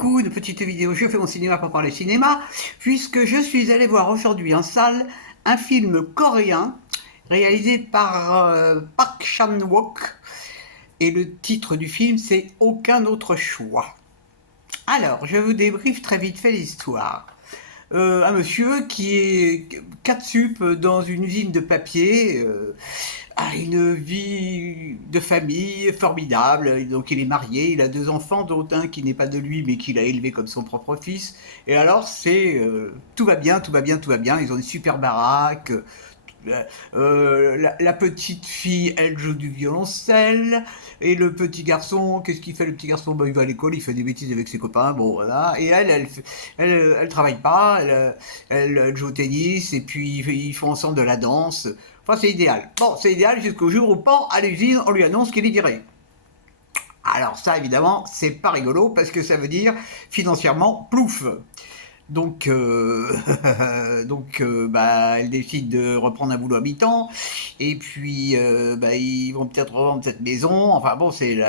coucou, une petite vidéo Je fais mon cinéma pour parler cinéma, puisque je suis allé voir aujourd'hui en salle un film coréen réalisé par Park Chan-wook, et le titre du film c'est Aucun autre choix. Alors, je vous débriefe très vite fait l'histoire. Un monsieur qui est catsup dans une usine de papier, a une vie de famille formidable. Donc il est marié, il a 2 enfants, dont un qui n'est pas de lui mais qu'il a élevé comme son propre fils. Et alors c'est tout va bien, tout va bien, tout va bien. Ils ont une super baraque. La petite fille, elle joue du violoncelle, et le petit garçon, qu'est-ce qu'il fait le petit garçon? Il va à l'école, il fait des bêtises avec ses copains, bon voilà. Et elle travaille pas, elle joue au tennis, et puis ils font ensemble de la danse. Enfin, c'est idéal. Bon, c'est idéal jusqu'au jour où, pan, à l'usine, on lui annonce qu'il est viré. Alors ça, évidemment, c'est pas rigolo, parce que ça veut dire, financièrement, plouf. Donc, bah, elle décide de reprendre un boulot à mi-temps, et puis bah, ils vont peut-être revendre cette maison. Enfin bon, c'est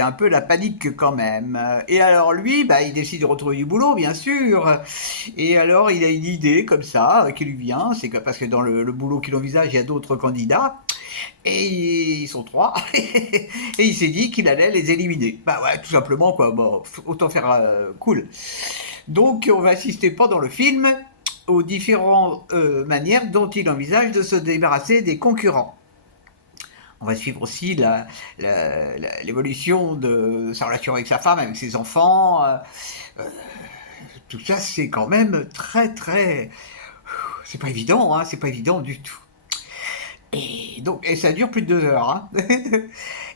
un peu la panique quand même. Et alors lui, bah, il décide de retrouver du boulot, bien sûr. Et alors il a une idée comme ça qui lui vient, c'est que parce que dans le boulot qu'il envisage, il y a d'autres candidats. Et ils sont 3, et il s'est dit qu'il allait les éliminer. Bah ouais, tout simplement, quoi. Bon, autant faire cool. Donc, on va assister pendant le film aux différentes manières dont il envisage de se débarrasser des concurrents. On va suivre aussi l'évolution de sa relation avec sa femme, avec ses enfants. Euh, tout ça, c'est quand même très... C'est pas évident, hein, c'est pas évident du tout. Et ça dure plus de 2 heures. Hein.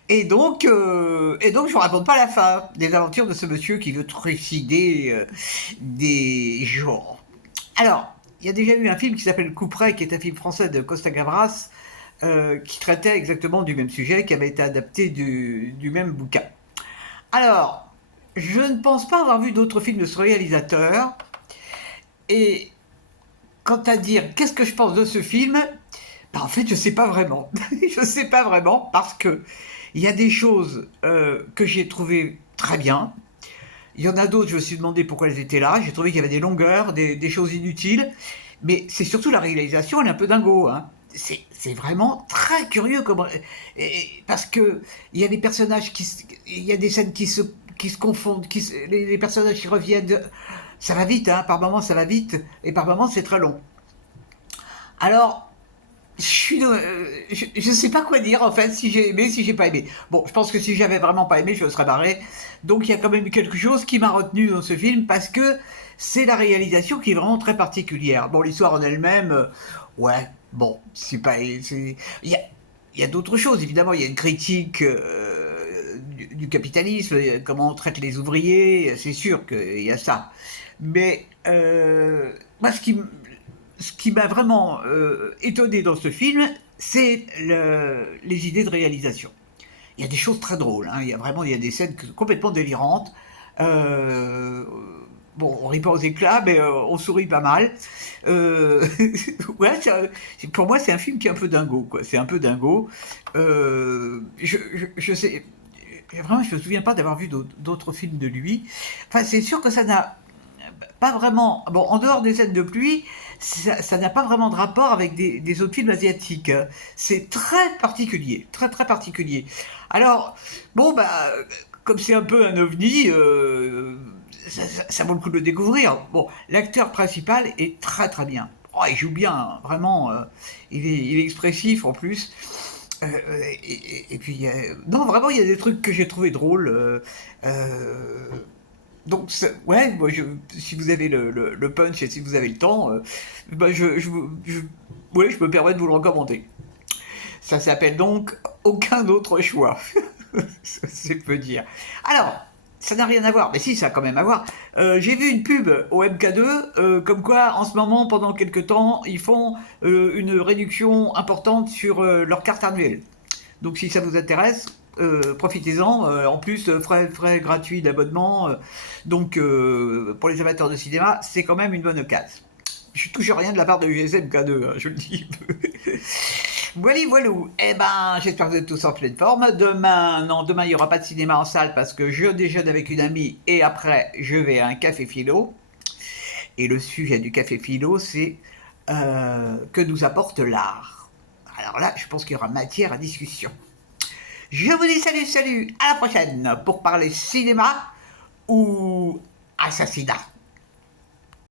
Et donc, je vous raconte pas la fin des aventures de ce monsieur qui veut trucider des gens. Alors, il y a déjà eu un film qui s'appelle Couperet, qui est un film français de Costa Gavras, qui traitait exactement du même sujet, qui avait été adapté du même bouquin. Alors, je ne pense pas avoir vu d'autres films de ce réalisateur. Et quant à dire qu'est-ce que je pense de ce film, bah en fait, je sais pas vraiment. Je sais pas vraiment parce que il y a des choses que j'ai trouvées très bien. Il y en a d'autres, je me suis demandé pourquoi elles étaient là. J'ai trouvé qu'il y avait des longueurs, des choses inutiles. Mais c'est surtout la réalisation, elle est un peu dingo. Hein. C'est vraiment très curieux comme, parce que il y a des personnages il y a des scènes qui se confondent, les personnages qui reviennent. Ça va vite, hein, par moments ça va vite, et par moments c'est très long. Alors, je sais pas quoi dire en fait, si j'ai aimé, si j'ai pas aimé. Bon, je pense que si j'avais vraiment pas aimé, je me serais barré. Donc il y a quand même quelque chose qui m'a retenu dans ce film parce que c'est la réalisation qui est vraiment très particulière. Bon, l'histoire en elle-même, ouais, bon, c'est pas, il y a d'autres choses évidemment. Il y a une critique du capitalisme, comment on traite les ouvriers. C'est sûr qu'il y a ça. Mais moi, ce qui m'a vraiment étonné dans ce film, c'est les idées de réalisation. Il y a des choses très drôles, hein. Il y a des scènes complètement délirantes. Euh, bon, on rit pas aux éclats, mais on sourit pas mal. Euh, ouais, pour moi, c'est un film qui est un peu dingo, quoi. C'est un peu dingo. Je sais, vraiment, je me souviens pas d'avoir vu d'autres films de lui. Enfin, c'est sûr que ça n'a pas vraiment. Bon, en dehors des scènes de pluie, ça n'a pas vraiment de rapport avec des autres films asiatiques. Hein. C'est très particulier, très particulier. Alors, bon, bah, comme c'est un peu un ovni, ça vaut le coup de le découvrir. Bon, l'acteur principal est très bien. Oh, il joue bien, hein, vraiment. Il est expressif en plus. Et puis, non, vraiment, il y a des trucs que j'ai trouvé drôles. Euh, donc, ouais, moi, si vous avez le punch et si vous avez le temps, bah, ouais, je me permets de vous le recommander. Ça s'appelle donc Aucun autre choix. C'est peu dire. Alors, ça n'a rien à voir, mais si, ça a quand même à voir. J'ai vu une pub au MK2, comme quoi, en ce moment, pendant quelques temps, ils font une réduction importante sur leur carte annuelle. Donc si ça vous intéresse, profitez-en. En plus, frais gratuits d'abonnement. Donc pour les amateurs de cinéma, c'est quand même une bonne occasion. Je touche rien de la part de USM K2, hein, je le dis. Voilà, voilou. Eh ben, j'espère que vous êtes tous en pleine forme. Demain, non, demain, il n'y aura pas de cinéma en salle parce que je déjeune avec une amie et après, je vais à un café philo. Et le sujet du café philo, c'est que nous apporte l'art. Alors là, je pense qu'il y aura matière à discussion. Je vous dis salut, salut, à la prochaine pour parler cinéma ou assassinat.